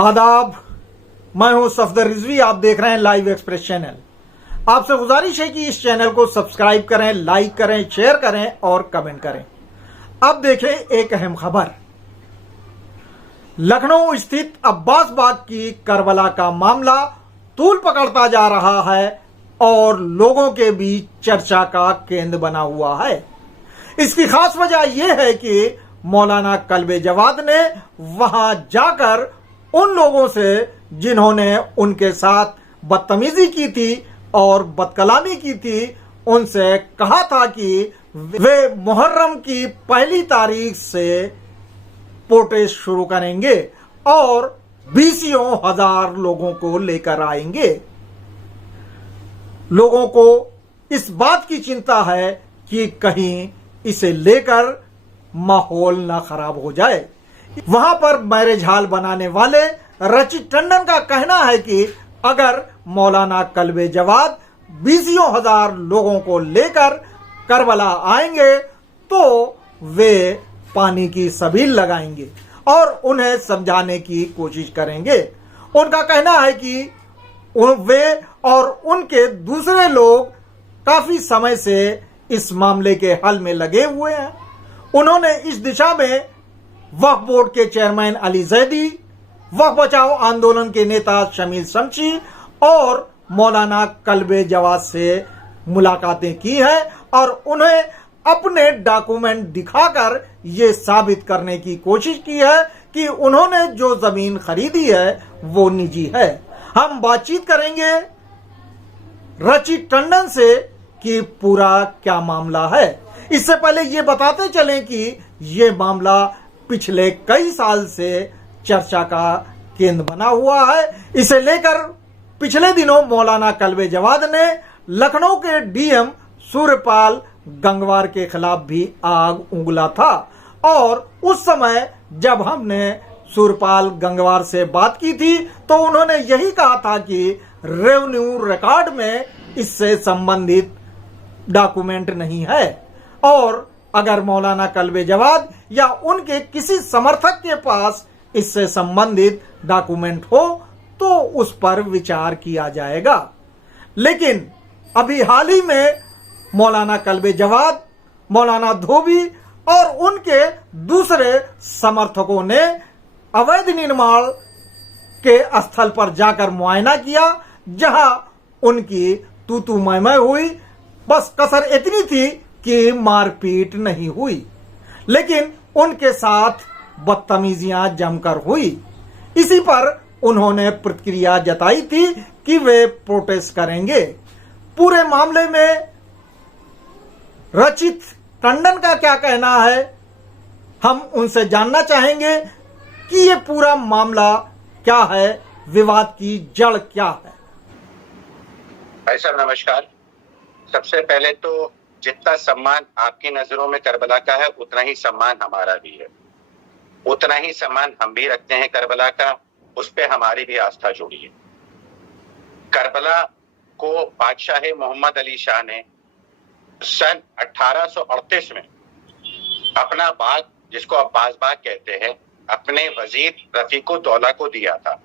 आदाब, मैं हूं सफदर रिजवी। आप देख रहे हैं लाइव एक्सप्रेस चैनल। आपसे गुजारिश है कि इस चैनल को सब्सक्राइब करें, लाइक करें, शेयर करें और कमेंट करें। अब देखें एक अहम खबर। लखनऊ स्थित अब्बास बाग की करबला का मामला तूल पकड़ता जा रहा है और लोगों के बीच चर्चा का केंद्र बना हुआ है। इसकी खास वजह यह है कि मौलाना कल्बे जवाद ने वहां जाकर उन लोगों से जिन्होंने उनके साथ बदतमीजी की थी और बदकलामी की थी, उनसे कहा था कि वे मुहर्रम की पहली तारीख से प्रोटेस्ट शुरू करेंगे और बीसियों हजार लोगों को लेकर आएंगे। लोगों को इस बात की चिंता है कि कहीं इसे लेकर माहौल ना खराब हो जाए। वहां पर मैरिज हॉल बनाने वाले रचित टंडन का कहना है कि अगर मौलाना कल्बे जवाद बीसियों हजार लोगों को लेकर करबला आएंगे तो वे पानी की सबील लगाएंगे और उन्हें समझाने की कोशिश करेंगे। उनका कहना है कि वे और उनके दूसरे लोग काफी समय से इस मामले के हल में लगे हुए हैं। उन्होंने इस दिशा में वक्फ बोर्ड के चेयरमैन अली जैदी, वक्फ बचाओ आंदोलन के नेता शमील शमशी और मौलाना कल्बे जवाद से मुलाकातें की है और उन्हें अपने डॉक्यूमेंट दिखाकर ये साबित करने की कोशिश की है कि उन्होंने जो जमीन खरीदी है वो निजी है। हम बातचीत करेंगे रचित टंडन से कि पूरा क्या मामला है। इससे पहले ये बताते चलें कि ये मामला पिछले कई साल से चर्चा का केंद्र बना हुआ है। इसे लेकर पिछले दिनों मौलाना कल्बे जवाद ने लखनऊ के डीएम सूर्यपाल गंगवार के खिलाफ भी आग उगला था और उस समय जब हमने सूर्यपाल गंगवार से बात की थी तो उन्होंने यही कहा था कि रेवेन्यू रिकॉर्ड में इससे संबंधित डॉक्यूमेंट नहीं है और अगर मौलाना कल्बे जवाद या उनके किसी समर्थक के पास इससे संबंधित डॉक्यूमेंट हो तो उस पर विचार किया जाएगा। लेकिन अभी हाल ही में मौलाना कल्बे जवाद, मौलाना धोबी और उनके दूसरे समर्थकों ने अवैध निर्माण के स्थल पर जाकर मुआयना किया, जहां उनकी तू मैं हुई। बस कसर इतनी थी कि मारपीट नहीं हुई, लेकिन उनके साथ बदतमीजियां जमकर हुई। इसी पर उन्होंने प्रतिक्रिया जताई थी कि वे प्रोटेस्ट करेंगे। पूरे मामले में रचित टंडन का क्या कहना है, हम उनसे जानना चाहेंगे कि ये पूरा मामला क्या है, विवाद की जड़ क्या है। भाई साहब नमस्कार। सबसे पहले तो जितना सम्मान आपकी नजरों में करबला का है उतना ही सम्मान हमारा भी है, उतना ही सम्मान हम भी रखते हैं करबला का, उस पे हमारी भी आस्था जुड़ी है। करबला को बादशाह मोहम्मद अली शाह ने सन 1838 में अपना बाग, जिसको अब्बास बाग कहते हैं, अपने वजीर रफीकुद्दौला को दिया था।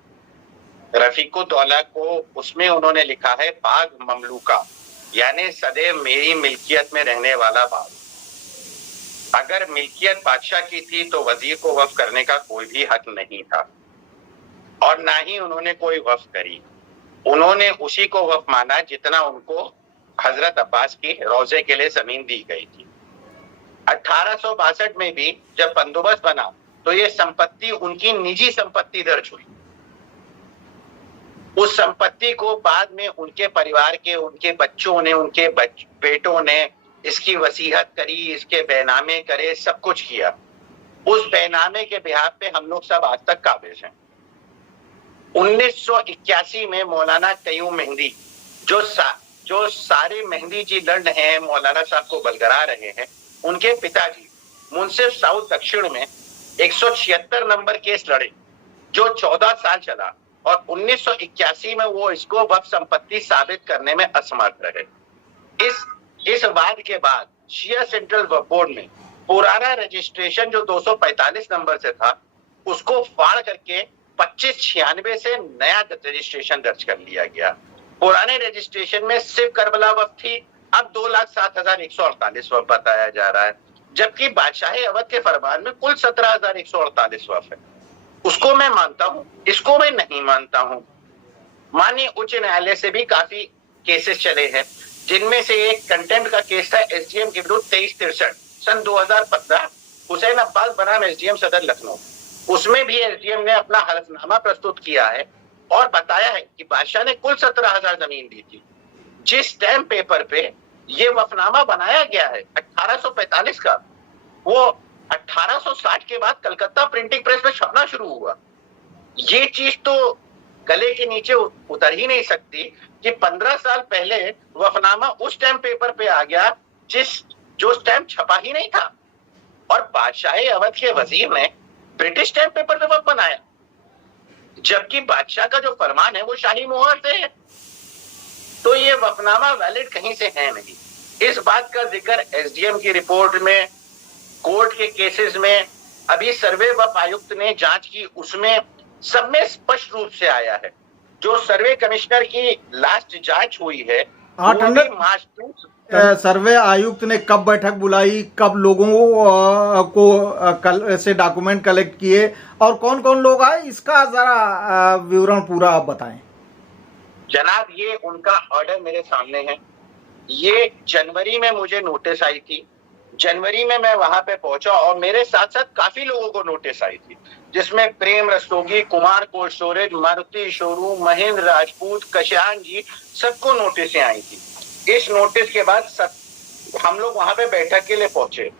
रफीकुद्दौला को उसमें उन्होंने लिखा है बाग ममलूका, यानी सदैव मेरी मिल्कियत में रहने वाला बाग। अगर मिल्कियत बादशाह की थी तो वजीर को वक्फ करने का कोई भी हक नहीं था और ना ही उन्होंने कोई वक्फ करी। उन्होंने उसी को वक्फ माना जितना उनको हजरत अब्बास की रोजे के लिए जमीन दी गई थी। 1862 में भी जब बंदोबस्त बना तो ये संपत्ति उनकी निजी संपत्ति दर्ज हुई। उस संपत्ति को बाद में उनके परिवार के, उनके बच्चों ने, उनके बेटों ने इसकी वसीयत करी, इसके बैनामे करे, सब कुछ किया। उस बैनामे के बिहाफ पे हम लोग सब आज तक काबिज हैं। 1981 में मौलाना कयूम मेहंदी, जो सारे मेहंदी जी लड़ रहे हैं, मौलाना साहब को बलगरा रहे हैं, उनके पिताजी मुंसिफ साउथ दक्षिण में 176 नंबर केस लड़े जो 14 साल चला और 1981 में वो इसको वक्फ संपत्ति साबित करने में असमर्थ रहे। इस वाद के बाद शिया सेंट्रल वक्फ बोर्ड ने पुराना रजिस्ट्रेशन जो 245 नंबर से था उसको फाड़ करके 2596 से नया रजिस्ट्रेशन दर्ज कर लिया गया। पुराने रजिस्ट्रेशन में सिर्फ करबला वफ थी, अब 2,07,148 वफ बताया जा रहा है, जबकि बादशाह अवध के फरमान में कुल 17,148 वफ है। उसको मैं मानता हूं, इसको मैं नहीं मानता हूं। माननीय उच्च न्यायालय से भी काफी केसेस चले हैं, जिनमें से एक कंटेम्प्ट का केस था एसडीएम के विरुद्ध 2363 सन 2015, हुसैन अब्बास बनाम एसडीएम सदर लखनऊ। उसमें भी एसडीएम ने अपना हलफनामा प्रस्तुत किया है और बताया है कि बादशाह ने कुल 17,000 जमीन दी थी। जिस स्टैम्प पेपर पे ये वफनामा बनाया गया है 1845 का, वो 1860 के बाद कलकत्ता प्रिंटिंग प्रेस में छपना शुरू हुआ। ये चीज तो गले के नीचे उतर ही नहीं सकती कि 15 साल पहले वफनामा उस स्टैम्प पेपर पे आ गया जो स्टैम्प छपा ही नहीं था, और बादशाह अवध के वजीर ने ब्रिटिश स्टैम्प पेपर पे वफ बनाया, जबकि बादशाह का जो फरमान है वो शाही मुहर से है। तो ये वफनामा वैलिड कहीं से है नहीं। इस बात का जिक्र एसडीएम की रिपोर्ट में, कोर्ट के केसेस में, अभी सर्वे वफ आयुक्त ने जांच की, उसमें सब में स्पष्ट रूप से आया है। जो सर्वे कमिश्नर की लास्ट जांच हुई है, सर्वे आयुक्त ने कब बैठक बुलाई, कब लोगों को से डॉक्यूमेंट कलेक्ट किए और कौन कौन लोग आए, इसका जरा विवरण पूरा आप बताएं। जनाब, ये उनका ऑर्डर मेरे सामने है। ये जनवरी में मुझे नोटिस आई थी। जनवरी में मैं वहां पे पहुंचा और मेरे साथ साथ काफी लोगों को नोटिस आई थी, जिसमें Prem Rastogi, Kumar cold storage, Maruti showroom, Mahendra Rajput, Kashan ji, सबको नोटिसें आई थी। इस नोटिस के बाद हम लोग वहां पे बैठक के लिए पहुंचे।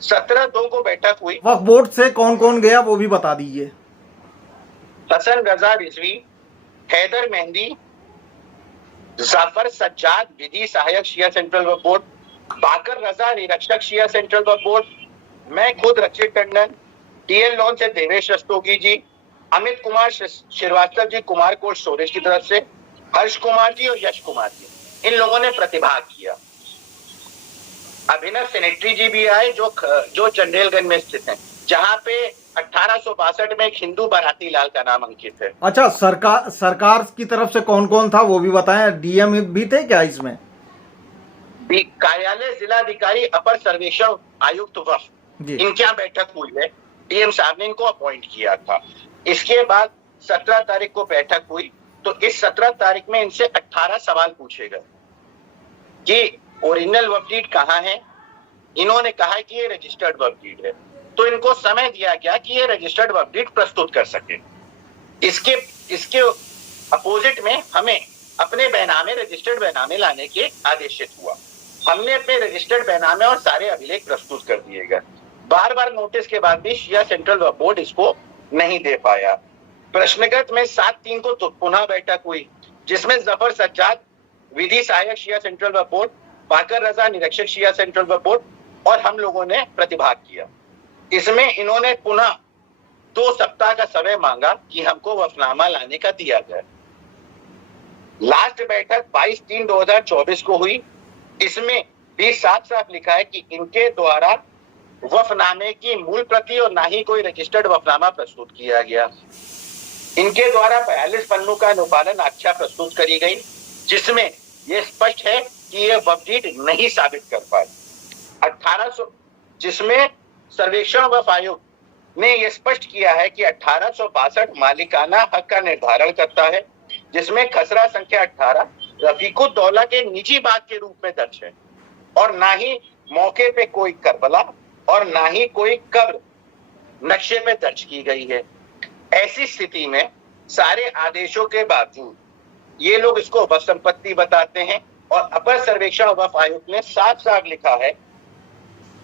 17/2 को बैठक हुई। वक्फ बोर्ड से कौन कौन गया वो भी बता दीजिए। हसन रजा रिजवी, हैदर मेहंदी, जाफर सज्जाद विधि सहायक शिया सेंट्रल वक्फ बोर्ड, बाकर रजा निरीक्षक शिया सेंट्रल वक्फ बोर्ड, मैं खुद रचित टंडन, टीएल लॉन से देवेश रस्तोगी जी, अमित कुमार श्रीवास्तव जी कुमार कोल्ड स्टोरेज की तरफ से, हर्ष कुमार जी और यश कुमार जी, इन लोगों ने प्रतिभाग किया। अभिनव सेनेटरी जी भी आए जो चंदेलगंज में स्थित हैं, जहां पे 1862 में एक हिंदू बाराती लाल का नाम अंकित है। अच्छा, सरकार की तरफ से कौन कौन था वो भी बताएं। डीएम भी थे क्या इसमें? कार्यालय जिलाधिकारी अपर सर्वेक्षण आयुक्त वक्फ, इनके यहाँ बैठक हुई है। डीएम साहब ने इनको अपॉइंट किया था। इसके बाद 17 तारीख को बैठक हुई, तो इस 17 तारीख में इनसे 18 सवाल पूछे गए कि ओरिजिनल वक्फ डीड कहाँ है। इन्होंने कहा कि ये रजिस्टर्ड वक्फ डीड है, तो इनको समय दिया गया कि ये रजिस्टर्ड वक्फ डीड प्रस्तुत कर सके। इसके अपोजिट में हमें अपने बैनामे रजिस्टर्ड बैनामे लाने के आदेशित हुआ। हमने अपने रजिस्टर्ड बैनामे और सारे अभिलेख प्रस्तुत कर दिए गए। बार बार नोटिस के बाद भी शिया सेंट्रल वक्फ बोर्ड इसको नहीं दे पाया। प्रश्नगत में 7/3 को तो पुनः बैठक हुई, जिसमें जफर सज्जाद विधि सहायक शिया सेंट्रल वक्फ बोर्ड, बाकर रजा निरीक्षक शिया सेंट्रल वक्फ बोर्ड और हम लोगों ने प्रतिभाग किया। इसमें इन्होंने पुनः 2 सप्ताह का समय मांगा कि हमको वफनामा लाने का दिया जाए। लास्ट बैठक 22/3/2024 को हुई। इसमें भी साफ साफ लिखा है कि इनके द्वारा वफनामे की मूल प्रति और ना ही कोई रजिस्टर्ड वफनामा प्रस्तुत किया गया। इनके द्वारा 42 पन्नों का अनुपालन आख्या प्रस्तुत करी गई, जिसमें यह स्पष्ट है कि यह वक्फ डीड नहीं साबित कर पाए। 1800 जिसमें सर्वेक्षण वक्फ आयोग ने यह स्पष्ट किया है कि 1862 मालिकाना हक का निर्धारण करता है, जिसमें खसरा संख्या 18 रफीकुद्दौला के निजी बाग के रूप में दर्ज है और ना ही मौके पे कोई करबला और ना ही कोई कब्र नक्शे पे दर्ज की गई है। ऐसी स्थिति में सारे आदेशों के बावजूद ये लोग इसको वक्फ संपत्ति बताते हैं और अपर सर्वेक्षण वक्फ आयुक्त ने साफ साफ लिखा है,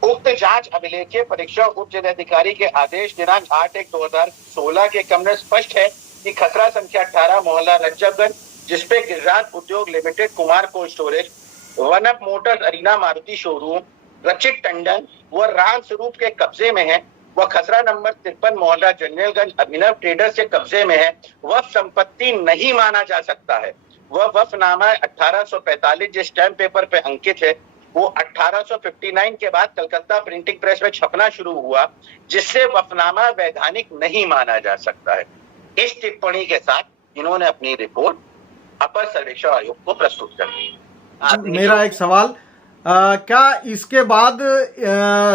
उक्त जांच अभिलेख के परीक्षण उप जिलाधिकारी के आदेश दिनांक 8/1/2016 के क्रम में स्पष्ट है कि खसरा संख्या 18 मोहल्ला रज्जबगंज, जिसपे Giriraj Udyog limited Kumar cold storage, one up motors arena Maruti showroom, Rachit Tandon व राम स्वरूप के कब्जे में है, वह खसरा नंबर 53 मोहल्ला जंगलगंज अभिनव ट्रेडर्स के कब्जे में है, वह संपत्ति नहीं माना जा सकता है। वह वफनामा 1845 जिस स्टैम्प पेपर पे अंकित है, वो 1859 के बाद कलकत्ता प्रिंटिंग प्रेस में छपना शुरू हुआ, जिससे वफनामा वैधानिक नहीं माना जा सकता है। इस टिप्पणी के साथ इन्होंने अपनी रिपोर्ट अपर सर्वेक्षण आयोग को प्रस्तुत कर दी। मेरा एक सवाल, क्या इसके बाद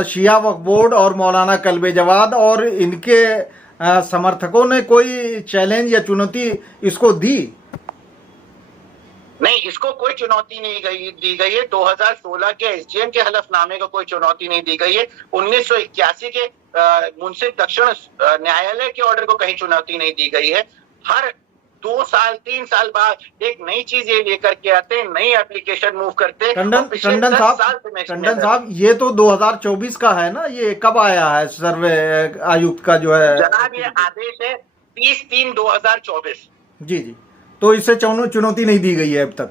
शिया वक्फ बोर्ड और मौलाना कल्बे जवाद और इनके समर्थकों ने कोई चैलेंज या चुनौती इसको दी? नहीं, इसको कोई चुनौती नहीं दी गई है। 2016 के एसडीएम के हलफनामे को कोई चुनौती नहीं दी गई है। 1981 के मुंसिफ दक्षिण न्यायालय के ऑर्डर को कहीं चुनौती नहीं दी गई है। हर 2 साल 3 साल बाद एक नई चीज ये लेकर के आते हैं, नई एप्लीकेशन मूव करते हैं। टंडन साहब, ये तो 2024 का है ना, ये कब आया है सर्वे आयुक्त का जो है? जनाब, ये आदेश है 30/3/2024। जी जी, तो इससे चुनौती नहीं दी गई है अब तक?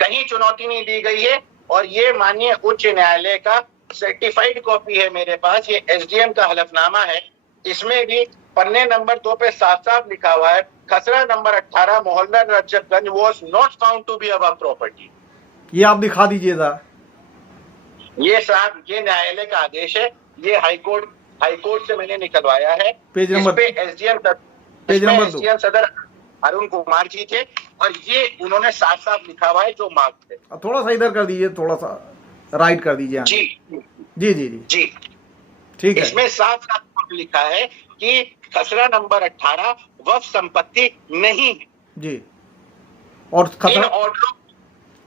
कहीं चुनौती नहीं दी गई है। और ये माननीय उच्च न्यायालय का सर्टिफाइड कॉपी है मेरे पास, ये एसडीएम का हलफनामा है। इसमें भी पन्ने नंबर 2 पे साफ साफ लिखा हुआ है, खसरा नंबर 18 मोहल्ला Rajabganj was not found to be our property. ये आप दिखा दीजिएगा। ये साहब, ये न्यायालय का आदेश है, ये हाईकोर्ट से मैंने निकलवाया है। पेज नंबर, पे एसडीएम सदर अरुण कुमार जी थे और ये उन्होंने साफ साफ लिखा हुआ है जो मार्क थे। थोड़ा सा इधर कर दीजिए, थोड़ा सा राइट कर दीजिए। जी जी जी जी जी, ठीक है। इसमें साफ साफ लिखा है कि खसरा नंबर 18 वक्फ संपत्ति नहीं है। जी, और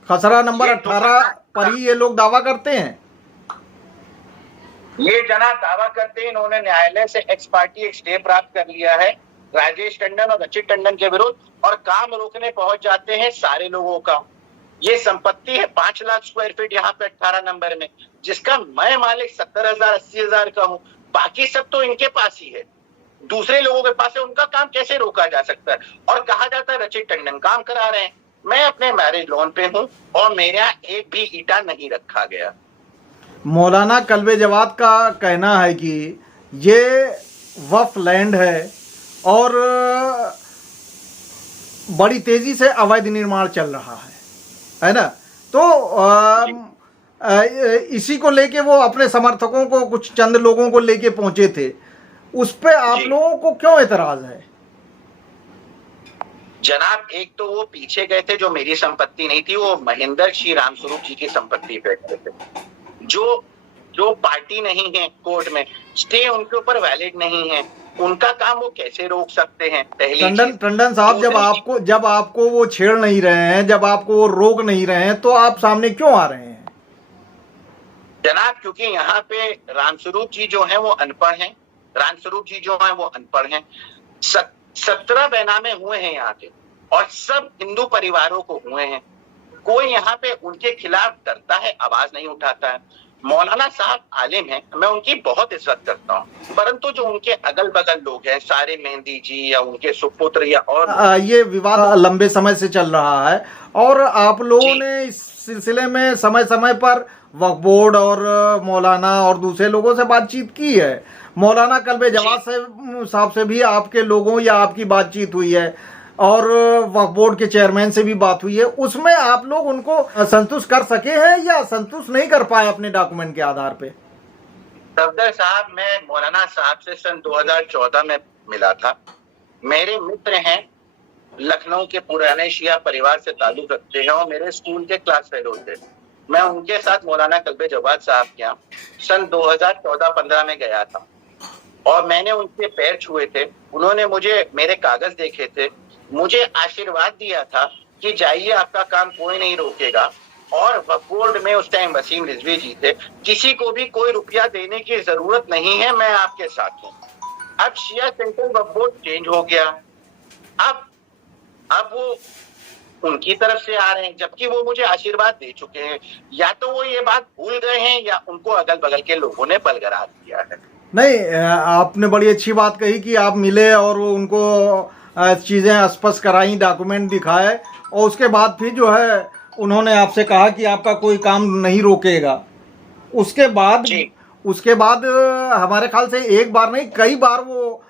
खसरा नंबर 18 पर ही ये लोग दावा करते हैं। ये जना दावा करते हैं। इन्होंने न्यायालय से एक्स पार्टी एक स्टे प्राप्त कर लिया है राजेश टंडन और रचित टंडन के विरुद्ध, और काम रोकने पहुंच जाते हैं सारे लोगों का। ये संपत्ति है 5 लाख स्क्वायर फीट यहाँ पे 18 नंबर में, जिसका मैं मालिक 70,000 80,000 का हूँ। बाकी सब तो इनके पास ही है, दूसरे लोगों के पास है। उनका काम कैसे रोका जा सकता है? और कहा जाता है रचित टंडन काम करा रहे हैं। मैं अपने मैरिज लोन पे हूँ और मेरे यहाँ एक भी ईटा नहीं रखा गया। मौलाना कल्बे जवाद का कहना है कि ये वक्फ लैंड है और बड़ी तेजी से अवैध निर्माण चल रहा है ना? तो इसी को लेके वो अपने समर्थकों को, कुछ चंद लोगों को लेके पहुंचे थे। उस पे आप लोगों को क्यों एतराज है? जनाब, एक तो वो पीछे गए थे, जो मेरी संपत्ति नहीं थी, वो महेंद्र श्री रामस्वरूप जी की संपत्ति पे गए थे। जो पार्टी नहीं है, कोर्ट में स्टे उनके ऊपर वैलिड नहीं है, उनका काम वो कैसे रोक सकते हैं? टंडन साहब, जब आपको वो छेड़ नहीं रहे हैं, जब आपको वो रोक नहीं रहे हैं, तो आप सामने क्यों आ रहे हैं? जनाब, क्योंकि यहाँ पे रामस्वरूप जी जो है वो अनपढ़ हैं। रामस्वरूप जी जो है वो अनपढ़ हैं। 17 बैनामे हुए हैं यहाँ के, और सब हिंदू परिवारों को हुए हैं। कोई यहाँ पे उनके खिलाफ डरता है, आवाज नहीं उठाता है। मौलाना साहब आलिम हैं, मैं उनकी बहुत इज्जत करता हूँ, परंतु जो उनके अगल बगल लोग हैं, सारे मेहंदी जी या उनके सुपुत्र या और ये विवाद लंबे समय से चल रहा है, और आप लोगों ने इस सिलसिले में समय समय पर वक्फ बोर्ड और मौलाना और दूसरे लोगों से बातचीत की है। मौलाना कल्बे जवाद साहब से भी आपके लोगों या आपकी बातचीत हुई है, और वक्फ बोर्ड के चेयरमैन से भी बात हुई है। उसमें आप लोग उनको संतुष्ट कर सके हैं या संतुष्ट नहीं कर पाए अपने डॉक्यूमेंट के आधार पे? सफदर साहब, मैं मौलाना साहब से सन 2014 में मिला था। मेरे मित्र हैं, लखनऊ के पुराने शिया परिवार से ताल्लुक रखते हैं और मेरे स्कूल के क्लास फेलो थे। मैं उनके साथ मौलाना कल्बे जवाद साहब के यहाँ सन 2014-15 में गया था और मैंने उनके पैर छुए थे। उन्होंने मुझे मेरे कागज देखे थे, मुझे आशीर्वाद दिया था कि जाइए, आपका काम कोई नहीं रोकेगा। और वक्फ बोर्ड में उस टाइम वसीम रिजवी जी थे, किसी को भी कोई रुपया देने की जरूरत नहीं है, मैं आपके साथ हूँ। अब शिया सेंट्रल वक्फ बोर्ड चेंज हो गया, अब वो उनकी तरफ से आ रहे हैं, जबकि वो मुझे आशीर्वाद दे चुके हैं। या तो वो ये बात भूल गए हैं या उनको अगल बगल के लोगों ने बलगरा दिया है। नहीं, आपने बड़ी अच्छी बात कही कि आप मिले और उनको चीज़ें स्पष्ट कराई, डॉक्यूमेंट दिखाए, और उसके बाद फिर जो है उन्होंने आपसे कहा कि आपका कोई काम नहीं रोकेगा। उसके बाद हमारे ख्याल से एक बार नहीं, कई बार वो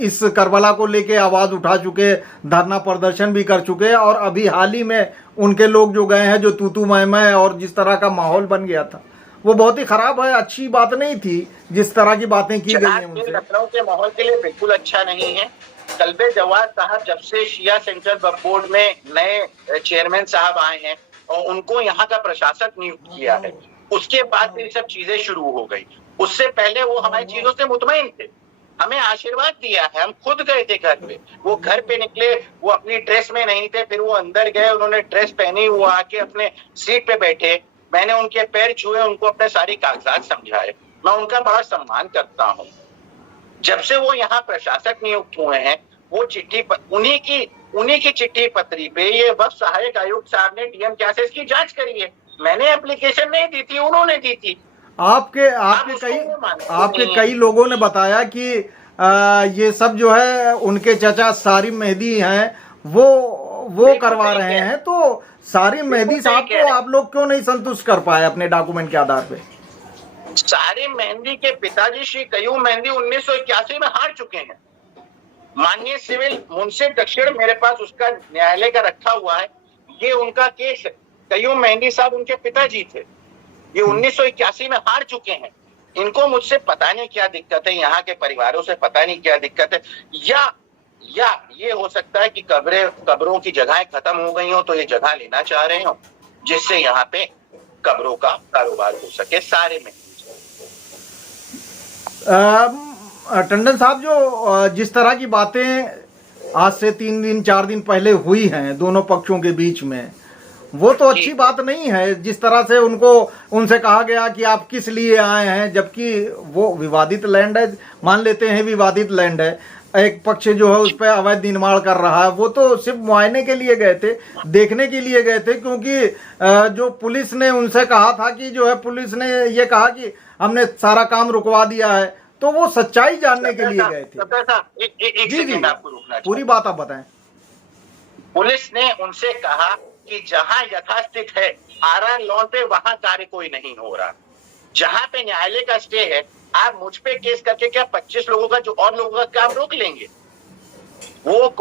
इस करबला को लेके आवाज़ उठा चुके, धरना प्रदर्शन भी कर चुके, और अभी हाल ही में उनके लोग जो गए हैं, जो तूतू मैं और जिस तरह का माहौल बन गया था, वो बहुत ही खराब है, अच्छी बात नहीं थी जिस तरह की बातें की गई हैं जनाब, ये उनसे। लखनऊ के माहौल के लिए बिल्कुल अच्छा नहीं है। कल्बे जवाद साहब जब से शिया सेंट्रल वक्फ बोर्ड में नए चेयरमैन साहब आए हैं और उनको यहाँ का प्रशासक नियुक्त किया है, उसके बाद ये सब चीजें शुरू हो गई। उससे पहले वो हमारी चीजों से मुतमईन थे, हमें आशीर्वाद दिया है, हम खुद गए थे घर पे, वो घर पे निकले, वो अपनी ड्रेस में नहीं थे, फिर वो अंदर गए, उन्होंने ड्रेस पहनी, वो आके अपने सीट पे बैठे, मैंने उनके पैर छुए, उनको अपने सारी कागजात समझाए, मैं उनका बड़ा सम्मान करता हूँ। जब से वो यहाँ प्रशासक नियुक्त हुए हैं, वो उन्हीं की चिट्ठी पत्री पे ये वक्फ सहायक आयुक्त साहब ने डीएम कैसेस की जांच करी है। मैंने एप्लीकेशन नहीं दी थी, उन्होंने दी थी। आपके कई लोगों ने बताया कि ये सब जो है उनके चाचा सारिम मेहदी हैं, वो करवा रहे हैं। तो सारिम मेहदी साहब को आप लोग क्यों नहीं संतुष्ट कर पाए अपने डॉक्यूमेंट के आधार पे? सारिम मेहंदी के पिताजी श्री कयूम मेहंदी 1981 में हार चुके हैं। माननीय सिविल मुंसिफ दक्षिण मेरे पास उसका न्यायालय का रखा हुआ है, ये उनका केस है। कयूम मेहंदी साहब उनके पिताजी थे, ये 1981 में हार चुके हैं। इनको मुझसे पता नहीं क्या दिक्कत है, यहाँ के परिवारों से पता नहीं क्या दिक्कत है, या ये हो सकता है कि कब्रों की जगहें खत्म हो गई हो तो ये जगह लेना चाह रहे हो, जिससे यहाँ पे कब्रों का कारोबार हो सके सारे में। टंडन साहब, जो जिस तरह की बातें आज से 3 दिन 4 दिन पहले हुई हैं दोनों पक्षों के बीच में, वो तो अच्छी बात नहीं है। जिस तरह से उनसे कहा गया कि आप किस लिए आए हैं, जबकि वो विवादित लैंड है, मान लेते हैं विवादित लैंड है, एक पक्ष जो है उस पर अवैध निर्माण कर रहा है, वो तो सिर्फ मुआयने के लिए गए थे, देखने के लिए गए थे, क्योंकि जो पुलिस ने उनसे कहा था कि जो है पुलिस ने ये कहा कि हमने सारा काम रुकवा दिया है, तो वो सच्चाई जानने के लिए गए थे। जी, आपको रुकना, पूरी बात आप बताएं। पुलिस ने उनसे कहा कि जहां यथास्थित है आरआर लॉन पे, वहां कार्य कोई नहीं हो रहा, जहां पे न्यायालय का स्टे है, आप मुझ पे केस करके क्या 25 लोगों का जो और लोगों का काम रोक लेंगे? वो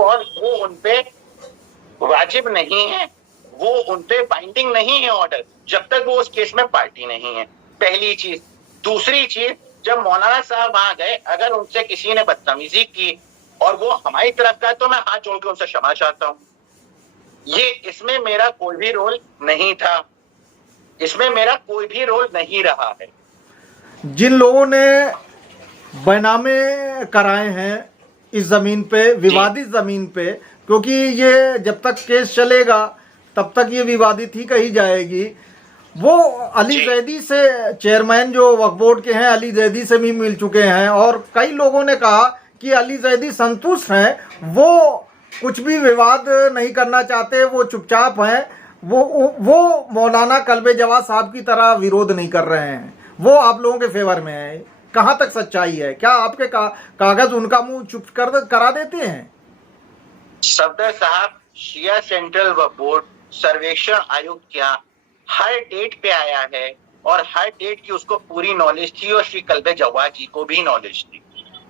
उनपे वाजिब नहीं है, वो उनपे बाइंडिंग नहीं है ऑर्डर, जब तक वो उस केस में पार्टी नहीं है। पहली चीज। दूसरी चीज, जब मौलाना साहब आ गए, अगर उनसे किसी ने बदतमीजी की और वो हमारी तरफ का है, तो मैं हाथ जोड़ के उनसे क्षमा चाहता हूं। इसमें मेरा कोई भी रोल नहीं था, इसमें मेरा कोई भी रोल नहीं रहा है। जिन लोगों ने बैनामे कराए हैं इस जमीन पे, विवादित जमीन पे, क्योंकि ये जब तक केस चलेगा तब तक ये विवादित ही कही जाएगी, वो अली जैदी से, चेयरमैन जो वक्फ बोर्ड के हैं, अली जैदी से भी मिल चुके हैं, और कई लोगों ने कहा कि अली जैदी संतुष्ट हैं, वो कुछ भी विवाद नहीं करना चाहते, वो चुपचाप हैं, वो मौलाना कल्बे जवाद साहब की तरह विरोध नहीं कर रहे हैं, वो आप लोगों के फेवर में है। कहां तक सच्चाई है? क्या आपके कागज उनका मुंह चुप करा देते हैं? सफदर साहब, शिया सेंट्रल वक्फ बोर्ड सर्वेक्षण आयुक्त क्या हर डेट पे आया है, और हर डेट की उसको पूरी नॉलेज थी, और श्री कल्बे जवाद जी को भी नॉलेज थी।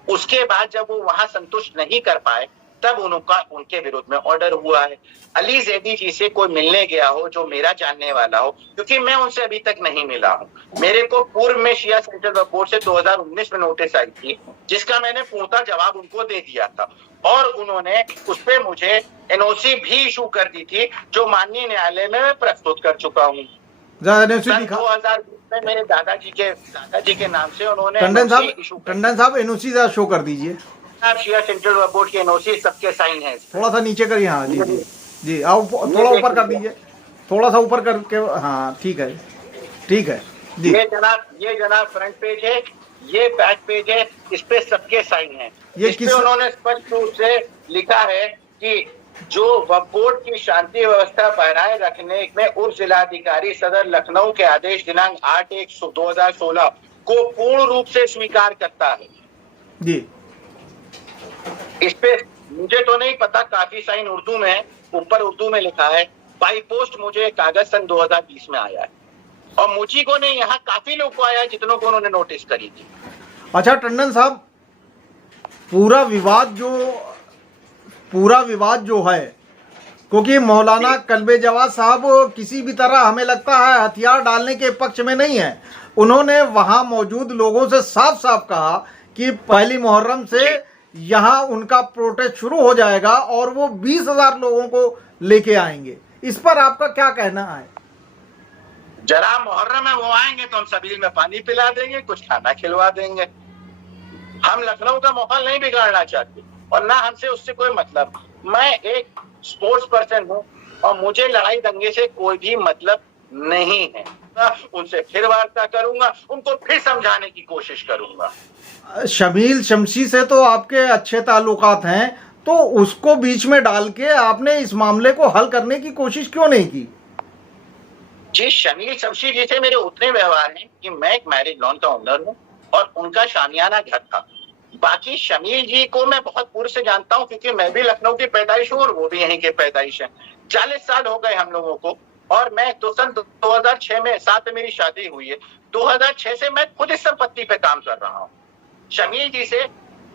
उसके बाद जब वो वहां संतुष्ट नहीं कर पाए, तब उनके विरोध में ऑर्डर हुआ है। अली जैदी जी से कोई मिलने गया हो जो मेरा जानने वाला हो, क्योंकि मैं उनसे अभी तक नहीं मिला हूं, मेरे को पूर्व में शिया सेंट्रल वक्फ बोर्ड से 2019 में नोटिस आई थी, जिसका मैंने पूर्णतः जवाब उनको दे दिया था, और उन्होंने उस पर मुझे एनओसी भी इशू कर दी थी, जो माननीय न्यायालय में मैं प्रस्तुत कर चुका हूँ। 2020 में मेरे दादाजी के नाम से उन्होंने टंडन साहब एनओसी शो कर दीजिए। शिया सेंट्रल वक्फ बोर्ड की एनओसी सबके साइन है। थोड़ा सा नीचे करिए। हाँ जी जी जी, आओ थोड़ा ऊपर कर दीजिए, थोड़ा सा ऊपर करके। हाँ ठीक है जी। ये जनाब फ्रंट पेज है, ये बैक पेज है, इस पे सबके साइन है। उन्होंने स्पष्ट रूप से लिखा है कि जो वक्फ बोर्ड की शांति व्यवस्था बनाए रखने में उप जिलाधिकारी सदर लखनऊ के आदेश दिनांक 8/1/2016 को पूर्ण रूप से स्वीकार करता है जी। इस पे मुझे तो नहीं पता, काफी साइन उर्दू में है, ऊपर उर्दू में लिखा है। बाई पोस्ट मुझे कागज सन 2020 में आया है, और मुझी को नहीं, यहाँ काफी लोग को आया है जितनों को उन्होंने नोटिस करी थी। अच्छा टंडन साहब, पूरा विवाद जो है, क्योंकि मौलाना कल्बे जवाद साहब किसी भी तरह हमें लगता है हथियार डालने के पक्ष में नहीं है। उन्होंने वहां मौजूद लोगों से साफ साफ कहा कि पहली मुहर्रम से यहां उनका प्रोटेस्ट शुरू हो जाएगा और वो 20,000 लोगों को लेके आएंगे। इस पर आपका क्या कहना है? जरा मुहर्रम में वो आएंगे तो हम सबील में पानी पिला देंगे, कुछ खाना खिलवा देंगे। हम लखनऊ का माहौल नहीं बिगाड़ना चाहते और ना हमसे उससे कोई मतलब। मैं एक स्पोर्ट्स पर्सन हूँ और मुझे लड़ाई दंगे से कोई भी मतलब नहीं है। उनसे फिर वार्ता करूंगा, उनको फिर समझाने की कोशिश करूंगा। शमील शमशी से तो आपके अच्छे ताल्लुकात हैं, तो उसको बीच में डाल के आपने इस मामले को हल करने की कोशिश क्यों नहीं की? जी, शमील शमशी जी से मेरे उतने व्यवहार हैं कि मैं एक मैरिज लॉन का ओनर हूँ और उनका शामियाना घर था। बाकी शमील जी को मैं बहुत पूर्व से जानता हूँ क्योंकि मैं भी लखनऊ की पैदाइश हूँ और वो भी यहीं के पैदाइश है। 40 साल हो गए हम लोगों को और मैं तो सन 2006 में 7 में मेरी शादी हुई है। 2006 से मैं खुद इस संपत्ति पे काम कर रहा हूँ। शमील जी से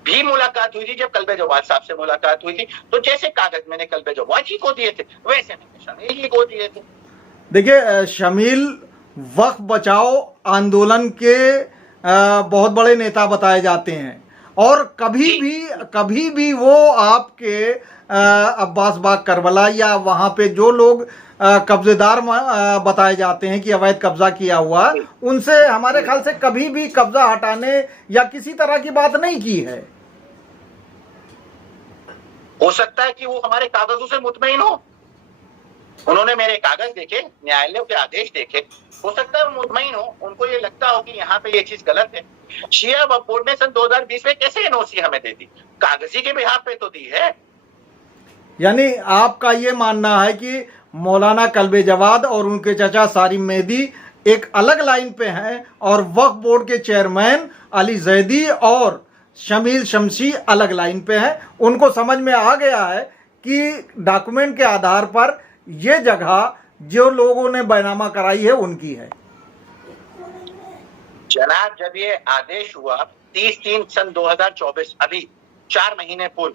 भी मुलाकात हुई थी जब कल्बे जवाद साहब से मुलाकात हुई थी, तो जैसे कागज मैंने कल्बे जवाद जी को दिए थे वैसे मैंने शमील जी को दिए थे। देखिए, शमील वक्फ बचाओ आंदोलन के बहुत बड़े नेता बताए जाते हैं और कभी भी वो आपके अब्बास बाग करबला या वहाँ पे जो लोग कब्जेदार बताए जाते हैं कि अवैध कब्जा किया हुआ, उनसे हमारे ख्याल से कभी भी कब्जा हटाने या किसी तरह की बात नहीं की है। हो सकता है कि वो हमारे कागजों से मुतमईन हो, उन्होंने मेरे कागज देखे, न्यायालय के आदेश देखे, हो सकता है वो मुतमईन हो, उनको ये लगता हो कि यहाँ पे ये चीज गलत है। शिया वक्फ बोर्ड ने सन 2020 में कैसे एनओसी हमें दे दी? कागजी के बिहाफ पे तो दी है। यानी आपका ये मानना है कि मौलाना कल्बे जवाद और उनके चाचा सारिम मेहदी एक अलग लाइन पे हैं और वक्फ बोर्ड के चेयरमैन अली जैदी और शमील शमशी अलग लाइन पे हैं। उनको समझ में आ गया है कि डॉक्यूमेंट के आधार पर ये जगह जो लोगों ने बैनामा कराई है उनकी है। जनाब, जब ये आदेश हुआ 30/3 सन 2024, अभी 4 महीने पूर्व,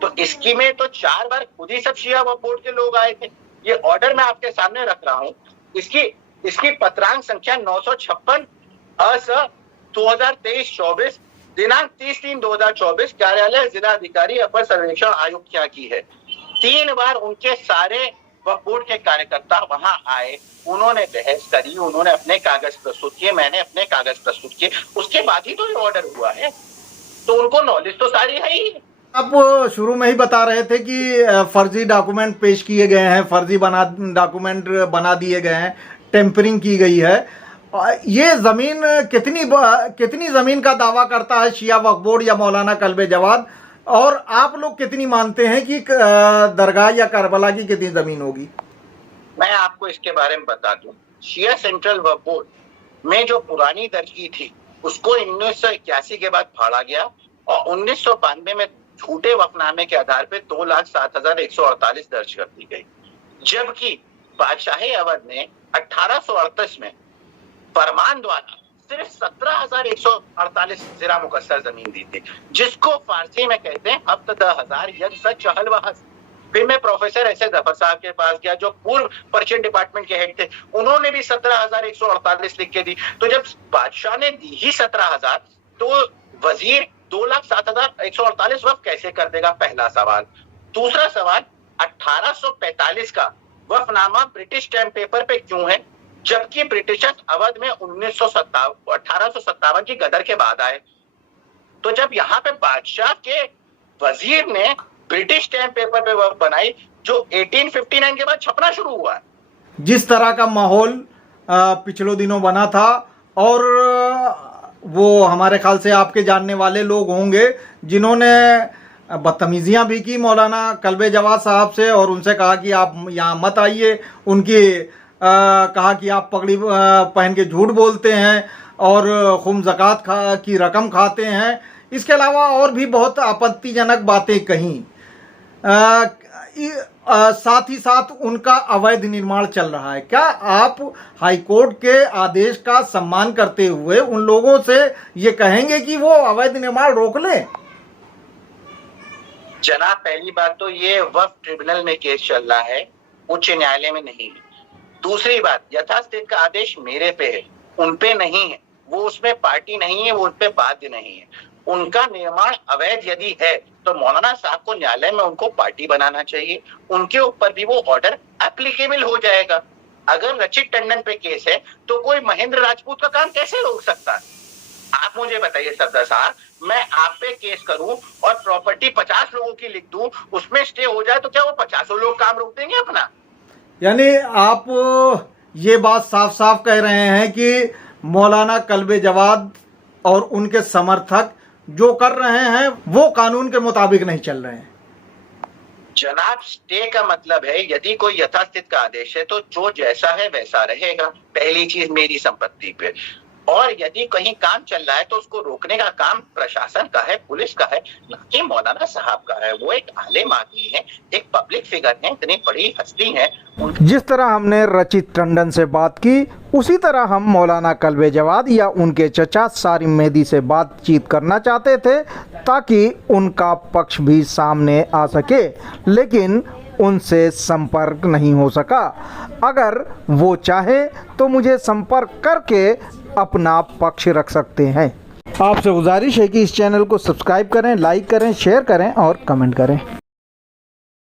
तो इसकी में तो 4 बार खुद ही सब शिया वक्फ बोर्ड के लोग आए थे। ये ऑर्डर मैं आपके सामने रख रहा हूँ, इसकी पत्रांक संख्या 956 अस 2023-24 दिनांक 30/3/2024 कार्यालय जिलाधिकारी अपर सर्वेक्षण आयुक्त क्या की है। 3 बार उनके सारे वक्फ बोर्ड के कार्यकर्ता वहां आए, उन्होंने बहस करी, उन्होंने अपने कागज प्रस्तुत किए, मैंने अपने कागज प्रस्तुत किए, उसके बाद ही तो ये ऑर्डर हुआ है। तो उनको नॉलेज तो सारी है ही। आप शुरू में ही बता रहे थे कि फर्जी डॉक्यूमेंट पेश किए गए हैं, फर्जी डॉक्यूमेंट बना दिए गए हैं, टेम्परिंग की गई है। ये जमीन कितनी जमीन का दावा करता है शिया वक्फ बोर्ड या मौलाना कल्बे जवाद, और आप लोग कितनी मानते हैं कि दरगाह या करबला की कितनी जमीन होगी? मैं आपको इसके बारे में बता दूं, शिया सेंट्रल वक्फ बोर्ड में जो पुरानी दरगी थी उसको 1981 के बाद फाड़ा गया और 1992 में झूठे वफनामे के आधार पे 2,07,148 दर्ज कर दी गई। जबकि बादशाही अवध ने 1838 में फरमान द्वारा सिर्फ 17,148 जिरा मुकस्सर जमीन दी थी, जिसको फारसी में कहते हैं हफ्ता-10,000 यज्ञ चहल वहस। फिर मैं प्रोफेसर एस ए जफर साहब के पास गया जो पूर्व पर्शियन डिपार्टमेंट के हेड थे, उन्होंने भी 17,148 लिख के दी। तो जब बादशाह ने दी ही 17,000 तो वजीर 2,07,148 वक्फ कैसे कर देगा? पहला सवाल। दूसरा सवाल, 1845 का वफनामा ब्रिटिश स्टैम्प पेपर पे क्यों है, जबकि ब्रिटिशर्स अवध में 1857 की गदर के बाद आए। तो जब यहाँ पे बादशाह के वजीर ने ब्रिटिश स्टैम्प पेपर पे वक्फ बनाई जो 1859 के बाद छपना शुरू हुआ है। जिस तरह का माहौल पिछले दिनों बना था, और वो हमारे ख्याल से आपके जानने वाले लोग होंगे जिन्होंने बदतमीजियां भी की मौलाना कल्बे जवाद साहब से और उनसे कहा कि आप यहाँ मत आइए, उनकी कहा कि आप पगड़ी पहन के झूठ बोलते हैं और खुम ज़कात की रकम खाते हैं। इसके अलावा और भी बहुत आपत्तिजनक बातें कहीं। साथ ही साथ उनका अवैध निर्माण चल रहा है। क्या आप हाईकोर्ट के आदेश का सम्मान करते हुए उन लोगों से ये कहेंगे कि वो अवैध निर्माण रोक लें? जनाब, पहली बात तो ये वक्फ ट्रिब्यूनल में केस चल रहा है, उच्च न्यायालय में नहीं है। दूसरी बात, यथास्थिति का आदेश मेरे पे है, उन पे नहीं है। वो उसमें पार्टी नहीं है, वो उन पे बाध्य नहीं है। उनका निर्माण अवैध यदि है तो मौलाना साहब को न्यायालय में उनको पार्टी बनाना चाहिए, उनके ऊपर भी वो ऑर्डर एप्लीकेबल हो जाएगा। अगर रचित टंडन पे केस है तो कोई महेंद्र राजपूत का काम कैसे रोक सकता है? आप मुझे बताइए सफदर साहब, मैं आप पे केस करूं और प्रॉपर्टी 50 लोगों की लिख दूं, उसमें स्टे हो जाए तो क्या वो 50 लोग काम रोक देंगे अपना? यानी आप ये बात साफ साफ कह रहे हैं कि मौलाना कल्बे जवाद और उनके समर्थक जो कर रहे हैं वो कानून के मुताबिक नहीं चल रहे हैं। जनाब, स्टे का मतलब है यदि कोई यथास्थिति का आदेश है तो जो जैसा है वैसा रहेगा। पहली चीज मेरी संपत्ति पे, और यदि कहीं काम चल रहा है तो उसको रोकने का काम प्रशासन का है, पुलिस का है, ना कि मौलाना साहब का है। वो एक आलिम आदमी है, एक पब्लिक फिगर है, इतनी बड़ी हस्ती है। जिस तरह हमने रचित टंडन से बात की उसी तरह हम मौलाना कल्बे जवाद या उनके चचा सारिम मेहदी से बातचीत करना चाहते थे ताकि उनका पक्ष भी सामने आ सके, लेकिन उनसे संपर्क नहीं हो सका। अगर वो चाहे तो मुझे संपर्क करके अपना पक्ष रख सकते हैं। आपसे गुजारिश है कि इस चैनल को सब्सक्राइब करें, लाइक करें, शेयर करें और कमेंट करें।